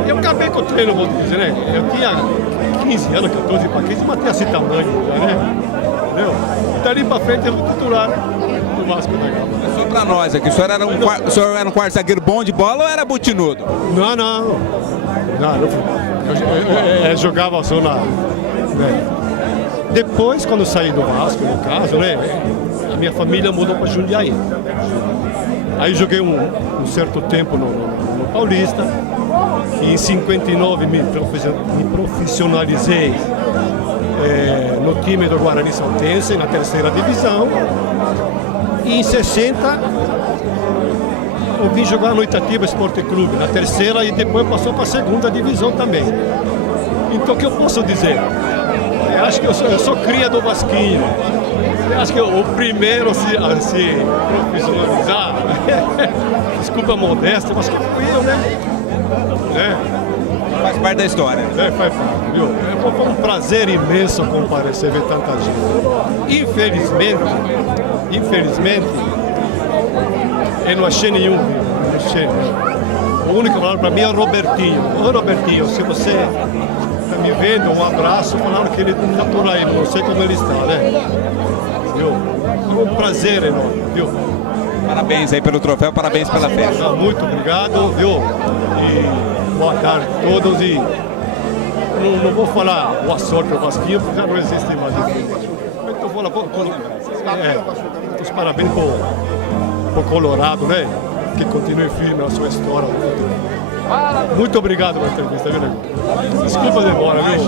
Eu acabei com o treino, vou dizer, né? Eu tinha 15 anos, 14 para 15, mas tinha esse tamanho, né? Entendeu? E dali para frente eu fui titular do Vasco da Gama. Só pra nós aqui, o senhor era um quarto zagueiro bom de bola ou era butinudo? Não, eu jogava só na... Né? Depois, quando eu saí do Vasco, no caso, né? A minha família mudou para Jundiaí. Aí joguei um certo tempo no Paulista. E em 59 me profissionalizei no time do Guarani Saltense, na terceira divisão. E em 60 eu vim jogar no Itatiba Esporte Clube, na terceira, e depois passou para a segunda divisão também. Então o que eu posso dizer? Eu acho que eu sou cria do Vasquinho. Eu acho que o primeiro a se profissionalizar, desculpa a modéstia, mas que fui eu, né? Faz parte da história. Faz parte, viu? Foi um prazer imenso comparecer, ver tanta gente. Infelizmente, eu não achei nenhum. O único que falaram para mim é o Robertinho. Ô Robertinho, se você está me vendo, um abraço, falaram que ele não está por aí, não sei como ele está, né? Viu? Foi um prazer enorme, viu? Parabéns aí pelo troféu, parabéns pela festa. Muito obrigado, viu? E boa tarde a todos. E não vou falar boa sorte ao Vasquinho, porque já não existe mais. Então vou lá, os parabéns para o Colorado, né? Que continue firme na sua história. Muito obrigado pela entrevista, viu, nego? Desculpa a demora, viu?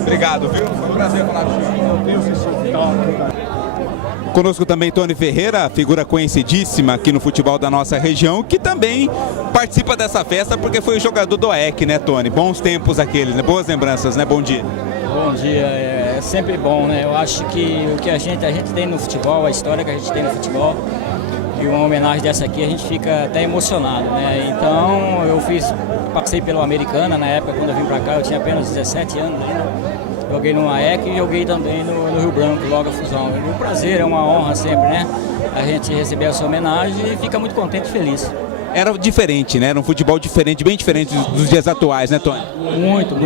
Obrigado, viu? Foi um prazer falar com você. Conosco também Tony Ferreira, figura conhecidíssima aqui no futebol da nossa região, que também participa dessa festa porque foi jogador do AEC, né, Tony? Bons tempos aqueles, né? Boas lembranças, né? Bom dia. Bom dia, é sempre bom, né? Eu acho que o que a gente tem no futebol, a história que a gente tem no futebol, e uma homenagem dessa aqui, a gente fica até emocionado, né? Então, passei pelo Americana na época, quando eu vim pra cá, eu tinha apenas 17 anos ainda. Joguei no AEC e joguei também no Rio Branco, logo a fusão. E um prazer, é uma honra sempre, né? A gente receber essa homenagem e fica muito contente e feliz. Era diferente, né? Era um futebol diferente, bem diferente dos dias atuais, né, Tony? Muito.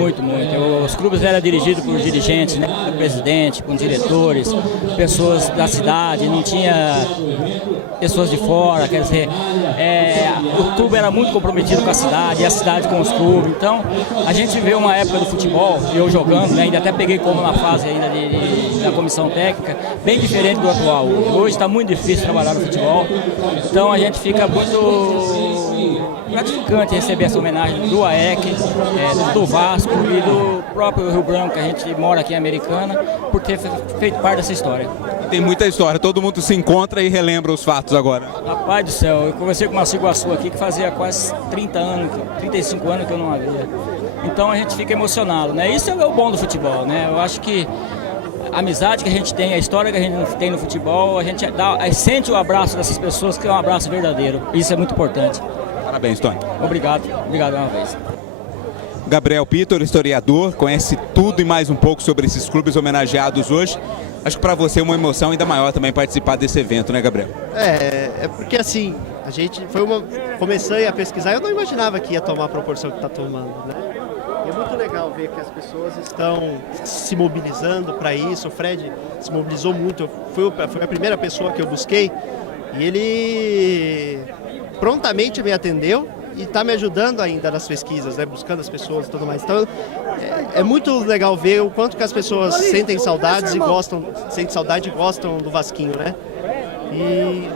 Os clubes eram dirigidos por dirigentes, né? Por presidente, com diretores, pessoas da cidade, não tinha pessoas de fora, quer dizer, o clube era muito comprometido com a cidade, e a cidade com os clubes. Então, a gente vê uma época do futebol, eu jogando, né? Ainda até peguei como na fase ainda da comissão técnica, bem diferente do atual. Hoje está muito difícil trabalhar no futebol, então a gente fica muito gratificante receber essa homenagem do AEC, do Vasco e do próprio Rio Branco, que a gente mora aqui em Americana, por ter feito parte dessa história. Tem muita história, todo mundo se encontra e relembra os fatos agora. Rapaz do céu, eu conversei com uma Ciguaçu aqui que fazia quase 35 anos que eu não a via. Então a gente fica emocionado, né? Isso é o bom do futebol, né? Eu acho que a amizade que a gente tem, a história que a gente tem no futebol, a gente sente o abraço dessas pessoas, que é um abraço verdadeiro. Isso é muito importante. Parabéns, Tony. Obrigado uma vez. Gabriel Pittor, historiador, conhece tudo e mais um pouco sobre esses clubes homenageados hoje. Acho que para você é uma emoção ainda maior também participar desse evento, né, Gabriel? É porque assim, a gente comecei a pesquisar, eu não imaginava que ia tomar a proporção que está tomando, né? E é muito legal ver que as pessoas estão se mobilizando para isso. O Fred se mobilizou muito, foi a primeira pessoa que eu busquei e ele prontamente me atendeu e está me ajudando ainda nas pesquisas, né? Buscando as pessoas e tudo mais. Então é muito legal ver o quanto que as pessoas sentem saudade e gostam do Vasquinho, né?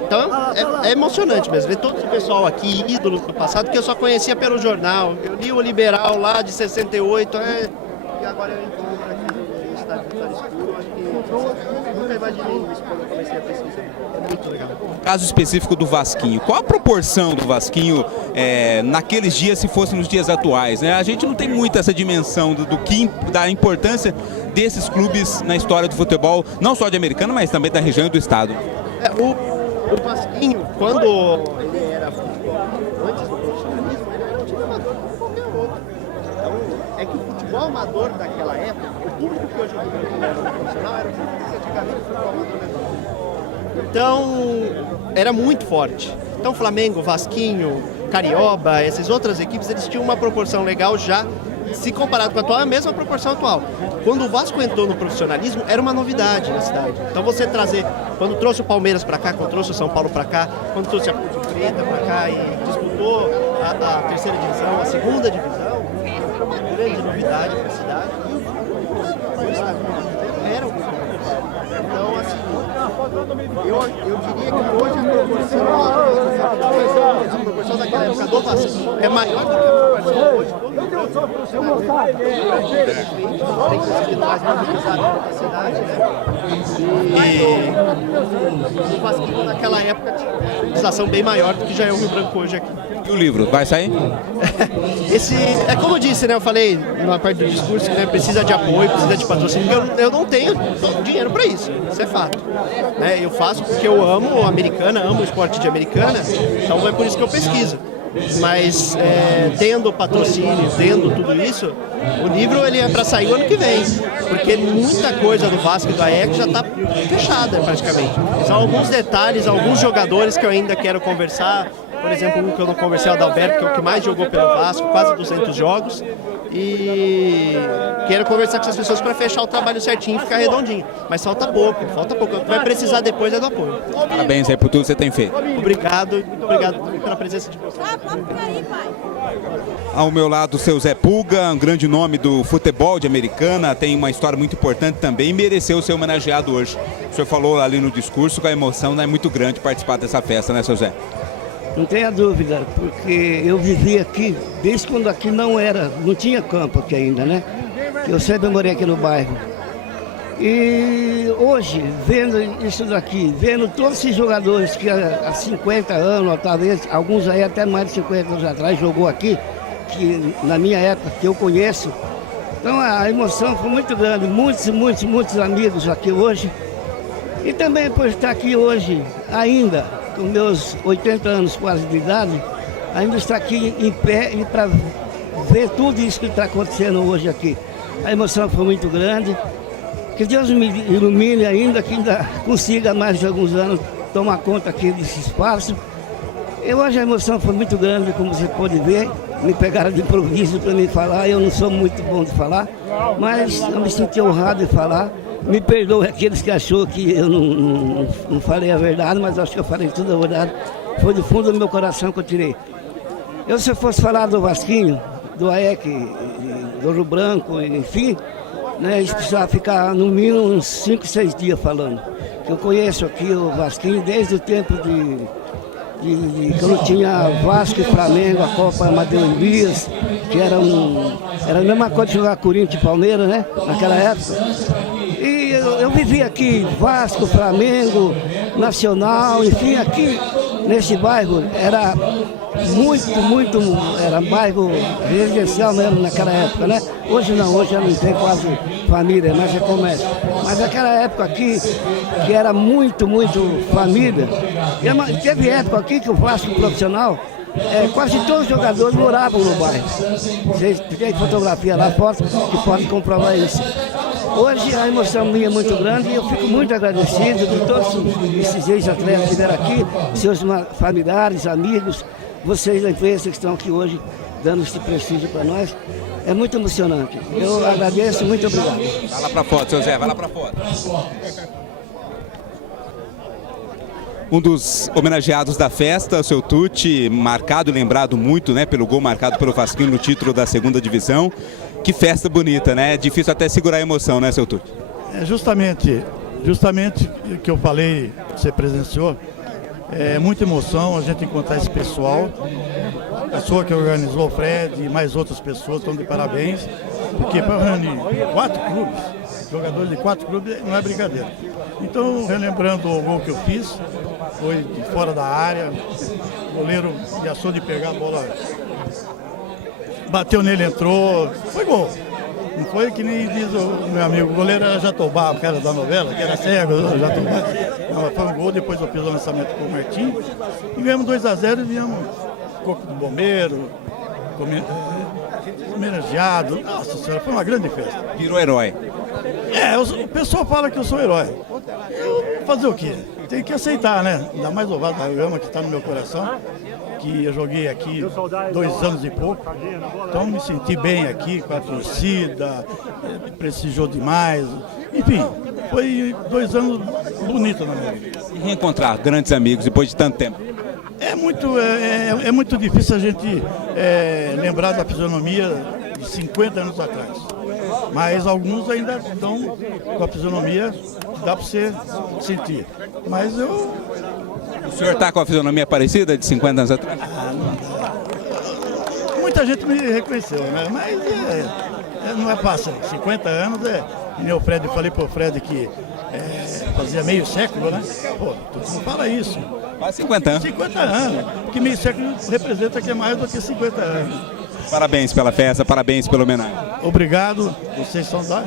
Então é emocionante mesmo ver todo o pessoal aqui, ídolos do passado, que eu só conhecia pelo jornal. Eu li o Liberal lá de 68, e agora eu encontro aqui no estádio Vitória Escuro. Acho que nunca imaginei isso quando eu comecei a pesquisar. É muito legal. Caso específico do Vasquinho, qual a proporção do Vasquinho naqueles dias se fosse nos dias atuais, né? A gente não tem muito essa dimensão da importância desses clubes na história do futebol, não só de Americana, mas também da região e do estado. O Vasquinho, quando ele era futebol, antes do profissionalismo, ele era um time amador como qualquer outro. Então, é que o futebol futebol amador daquela época, o público que hoje é o profissional era o público que antigamente o futebol amador levava. Então, era muito forte. Então, Flamengo, Vasquinho, Carioba, essas outras equipes, eles tinham uma proporção legal já, se comparado com a atual, é a mesma proporção atual. Quando o Vasco entrou no profissionalismo, era uma novidade na cidade. Então você trazer, quando trouxe o Palmeiras para cá, quando trouxe o São Paulo para cá, quando trouxe a Ponte Preta para cá e disputou a terceira divisão, a segunda divisão, era uma grande novidade para a cidade. E o estádio era um. Então, assim, eu diria que hoje a proporção daquela época do Vasco é maior do que a proporção hoje do tem conseguido mais mobilizado na cidade, né? E o Vasco naquela época tinha uma mobilização bem maior do que já é o Rio Branco hoje aqui. E o livro, vai sair? É como eu disse, né? Eu falei na parte do discurso que, né, precisa de apoio, precisa de patrocínio, porque eu não tenho dinheiro para isso é fato. Né? Eu faço porque eu amo a Americana, amo o esporte de Americana, então é por isso que eu pesquiso. Mas tendo patrocínio, tendo tudo isso, o livro ele é para sair o ano que vem, porque muita coisa do Vasco e do AEC já está fechada praticamente. São alguns detalhes, alguns jogadores que eu ainda quero conversar. Por exemplo, um que eu não conversei, o Adalberto, que é o que mais jogou pelo Vasco, quase 200 jogos. E quero conversar com essas pessoas para fechar o trabalho certinho e ficar redondinho. Mas falta pouco. Vai precisar depois do apoio. Parabéns aí por tudo que você tem feito. Obrigado, muito obrigado pela presença de vocês. Ao meu lado, o seu Zé Pulga, um grande nome do futebol de Americana, tem uma história muito importante também e mereceu ser homenageado hoje. O senhor falou ali no discurso que a emoção é muito grande participar dessa festa, né, seu Zé? Não tenha dúvida, porque eu vivi aqui desde quando aqui não tinha campo aqui ainda, né? Eu sempre morei aqui no bairro. E hoje, vendo isso daqui, vendo todos esses jogadores que há 50 anos, ou talvez alguns aí até mais de 50 anos atrás jogou aqui, que na minha época, que eu conheço, então a emoção foi muito grande, muitos amigos aqui hoje. E também por estar aqui hoje ainda, com meus 80 anos quase de idade, ainda estar aqui em pé e para ver tudo isso que está acontecendo hoje aqui. A emoção foi muito grande. Que Deus me ilumine ainda, que ainda consiga mais de alguns anos tomar conta aqui desse espaço. E hoje a emoção foi muito grande, como você pode ver. Me pegaram de improviso para me falar, eu não sou muito bom de falar, mas eu me senti honrado de falar. Me perdoe aqueles que achou que eu não falei a verdade, mas acho que eu falei tudo a verdade. Foi do fundo do meu coração que eu tirei. Se eu fosse falar do Vasquinho, do AEC, do Rio Branco, enfim, né, isso precisava ficar no mínimo uns 5, 6 dias falando. Eu conheço aqui o Vasquinho desde o tempo quando tinha Vasco e Flamengo, a Copa Amadeu Elias, que era a mesma coisa de jogar Corinthians e Palmeiras, né, naquela época. E eu vivi aqui, Vasco, Flamengo, Nacional, enfim, aqui nesse bairro era era bairro residencial mesmo naquela época, né? Hoje não, hoje já não tem quase família, mas é comércio. Mas naquela época aqui, que era muito família, e teve época aqui que o Vasco profissional, quase todos os jogadores moravam no bairro. Vocês têm fotografia lá, foto, que podem comprovar isso. Hoje a emoção minha é muito grande e eu fico muito agradecido de todos esses ex-atletas que estiveram aqui, seus familiares, amigos, vocês da imprensa que estão aqui hoje dando esse prestígio para nós. É muito emocionante. Eu agradeço, muito obrigado. Vai lá para foto, seu Zé, vai lá para foto. Um dos homenageados da festa, o seu Tuti, marcado e lembrado muito, né, pelo gol marcado pelo Vasquinho no título da segunda divisão. Que festa bonita, né? É difícil até segurar a emoção, né, seu Tuti? Justamente o que eu falei, você presenciou, é muita emoção a gente encontrar esse pessoal. A pessoa que organizou, o Fred e mais outras pessoas estão de parabéns, porque para reunir 4 clubes, jogadores de 4 clubes, não é brincadeira. Então, relembrando o gol que eu fiz, foi de fora da área, o goleiro ameaçou de pegar a bola, bateu nele, entrou, foi gol. Não foi que nem diz o meu amigo, o goleiro era Jatobá, o cara da novela, que era cego, Jatobá. Não, foi um gol, depois eu fiz o lançamento com o Martim. E ganhamos 2-0 e viemos Corpo do Bombeiro, homenageado. Nossa senhora, foi uma grande festa. Virou herói. O pessoal fala que eu sou herói. Eu fazer o quê? Tem que aceitar, né? Ainda mais o Vasco da Gama, que está no meu coração, que eu joguei aqui 2 anos e pouco. Então me senti bem aqui com a torcida, prestigiou demais. Enfim, foi 2 anos bonitos na minha vida. E reencontrar grandes amigos depois de tanto tempo. É muito difícil a gente lembrar da fisionomia de 50 anos atrás. Mas alguns ainda estão com a fisionomia, dá para você sentir. Mas eu... O senhor está com a fisionomia parecida de 50 anos atrás? Muita gente me reconheceu, né? Mas não é fácil. 50 anos nem o Fred, eu falei pro Fred que fazia meio século, né? Pô, todo mundo fala isso. Quase 50 anos. 50 anos, porque meio século representa que é mais do que 50 anos. Parabéns pela festa, parabéns pela homenagem. Obrigado, vocês são da...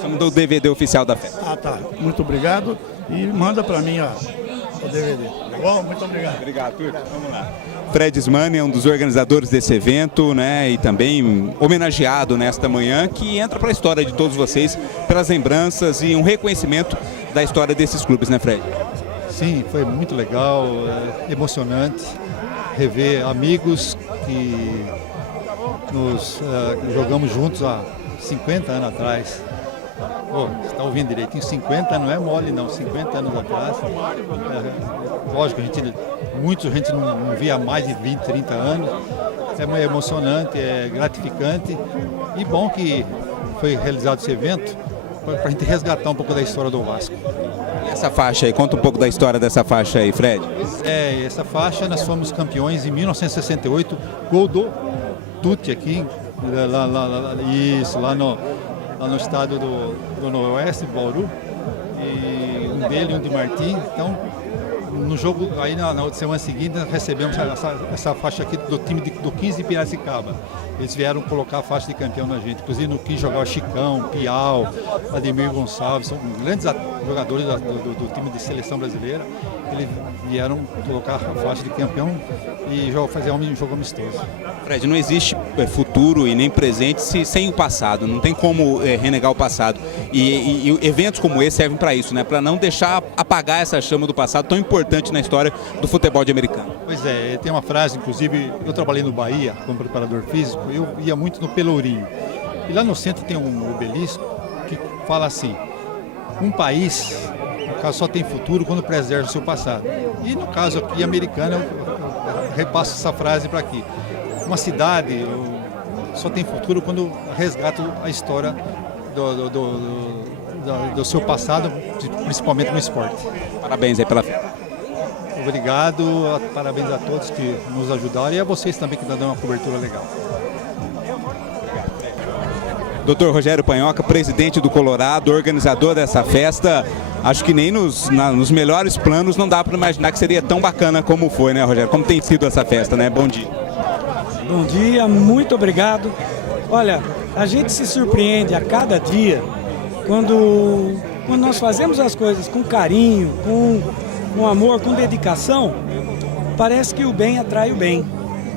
Somos do DVD oficial da festa. Ah, tá. Muito obrigado e manda pra mim, ó, o DVD. Tá bom? Muito obrigado. Obrigado, Turco. Vamos lá. Fred Smann é um dos organizadores desse evento, né, e também homenageado nesta manhã, que entra para a história de todos vocês, pelas lembranças e um reconhecimento da história desses clubes, né, Fred? Sim, foi muito legal, emocionante rever amigos que nos jogamos juntos há 50 anos atrás. Pô, você está ouvindo direitinho, 50 não é mole não, 50 anos atrás. Lógico, a gente não via há mais de 20, 30 anos. É emocionante, é gratificante e bom que foi realizado esse evento para a gente resgatar um pouco da história do Vasco. E essa faixa aí, conta um pouco da história dessa faixa aí, Fred. Essa faixa nós fomos campeões em 1968, gol do Tuti aqui, lá no estádio do Noroeste, Bauru, e um dele e um de Martim. Então, no jogo, aí na semana seguinte, recebemos essa faixa aqui do time do 15 de Piracicaba. Eles vieram colocar a faixa de campeão na gente. Inclusive no 15 jogava Chicão, Piau, Ademir Gonçalves, são grandes jogadores do time de seleção brasileira. Eles vieram colocar a faixa de campeão e fazer um jogo amistoso. Fred, não existe futuro e nem presente sem o passado, não tem como renegar o passado. E eventos como esse servem para isso, né? Para não deixar apagar essa chama do passado tão importante na história do futebol americano. Pois é, tem uma frase, inclusive, eu trabalhei no Bahia como preparador físico, eu ia muito no Pelourinho. E lá no centro tem um obelisco que fala assim: um país, no caso, só tem futuro quando preserva o seu passado. E no caso aqui, americano, eu repasso essa frase para aqui. Uma cidade só tem futuro quando resgata a história do seu passado, principalmente no esporte. Parabéns aí pela festa. Obrigado, parabéns a todos que nos ajudaram e a vocês também que estão dando uma cobertura legal. Dr. Rogério Panhoca, presidente do Colorado, organizador dessa festa. Acho que nem nos melhores planos não dá para imaginar que seria tão bacana como foi, né, Rogério? Como tem sido essa festa, né? Bom dia. Bom dia, muito obrigado. Olha, a gente se surpreende a cada dia quando nós fazemos as coisas com carinho, com amor, com dedicação, parece que o bem atrai o bem,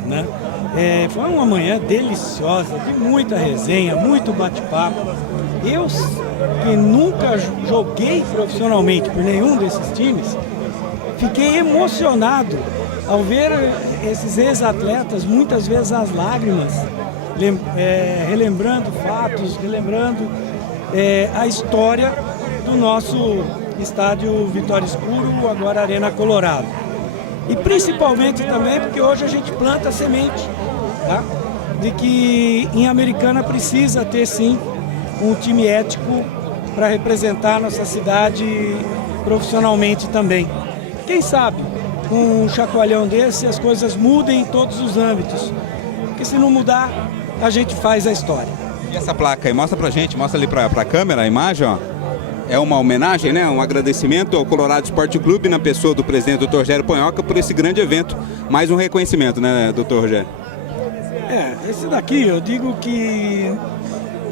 né? Foi uma manhã deliciosa, de muita resenha, muito bate-papo. Eu, que nunca joguei profissionalmente por nenhum desses times, fiquei emocionado ao ver esses ex-atletas, muitas vezes as lágrimas, relembrando fatos, relembrando a história do nosso estádio Vitória Escuro, agora Arena Colorado. E principalmente também porque hoje a gente planta a semente, tá? De que em Americana precisa ter sim um time ético para representar a nossa cidade profissionalmente também. Quem sabe, com um chacoalhão desse, as coisas mudem em todos os âmbitos. Porque se não mudar, a gente faz a história. E essa placa aí, mostra pra gente, mostra ali pra câmera a imagem, ó. É uma homenagem, né? Um agradecimento ao Colorado Esporte Clube na pessoa do presidente Dr. Rogério Panhoca por esse grande evento. Mais um reconhecimento, né, Dr. Rogério? Esse daqui eu digo que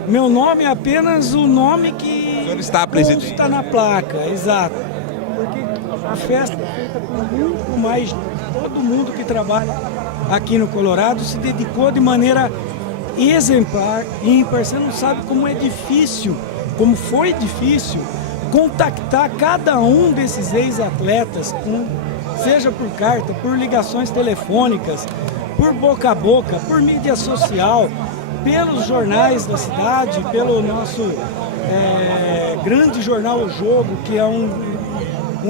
meu nome é apenas o nome que consta na placa, exato. Porque a festa é feita com muito mais todo mundo que trabalha aqui no Colorado, se dedicou de maneira exemplar e ímpar. Você não sabe como é difícil, como foi difícil contactar cada um desses ex-atletas, seja por carta, por ligações telefônicas, por boca a boca, por mídia social, pelos jornais da cidade, pelo nosso grande jornal O Jogo, que é um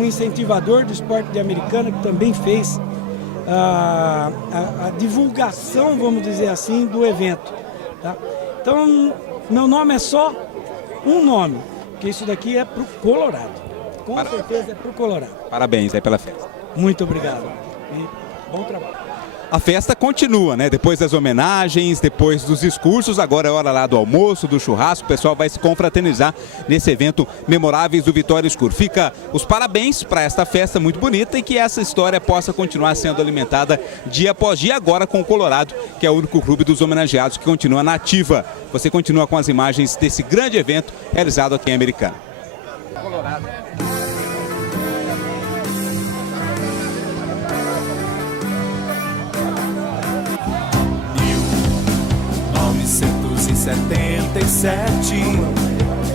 incentivador do esporte de Americana, que também fez a divulgação, vamos dizer assim, do evento. Tá? Então, meu nome é só um nome, porque isso daqui é para o Colorado. Com certeza é para o Colorado. Parabéns aí pela festa. Muito obrigado e bom trabalho. A festa continua, né? Depois das homenagens, depois dos discursos, agora é hora lá do almoço, do churrasco, o pessoal vai se confraternizar nesse evento Memoráveis do Vitória Escuro. Fica os parabéns para esta festa muito bonita e que essa história possa continuar sendo alimentada dia após dia, agora com o Colorado, que é o único clube dos homenageados que continua na ativa. Você continua com as imagens desse grande evento realizado aqui em Americana. Colorado. 1977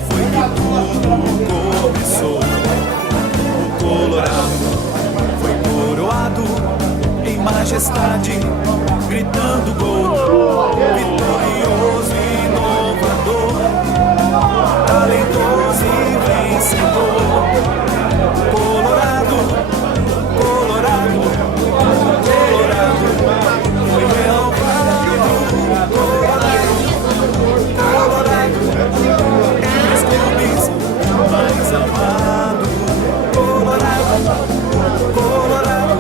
foi que tudo começou. O Colorado foi coroado em majestade, gritando gol, vitorioso e inovador, talentoso e vencedor. Colorado, Colorado, Colorado foi renovado. Colorado, entre os clubes mais amados. Colorado, Colorado,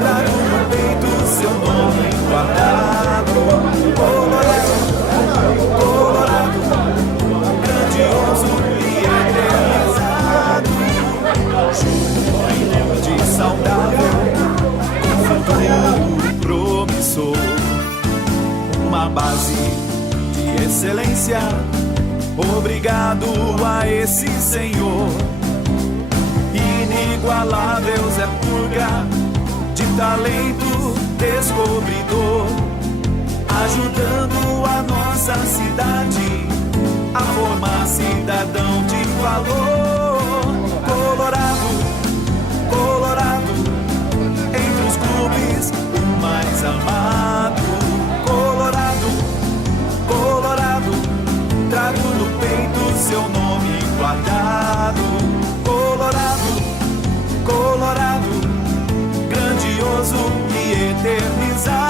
trago no peito seu nome guardado. Colorado, Colorado, grandioso e eternizado. Juventude saudável, com futuro promissor. Uma base de excelência, obrigado a esse Senhor. Inigualável Zé Purga, de talento descobridor, ajudando a nossa cidade a formar cidadão de valor. Colorado, Colorado, entre os clubes o mais amado. Colorado, Colorado, trago no peito seu nome guardado. Colorado, Colorado, grandioso e eternizado.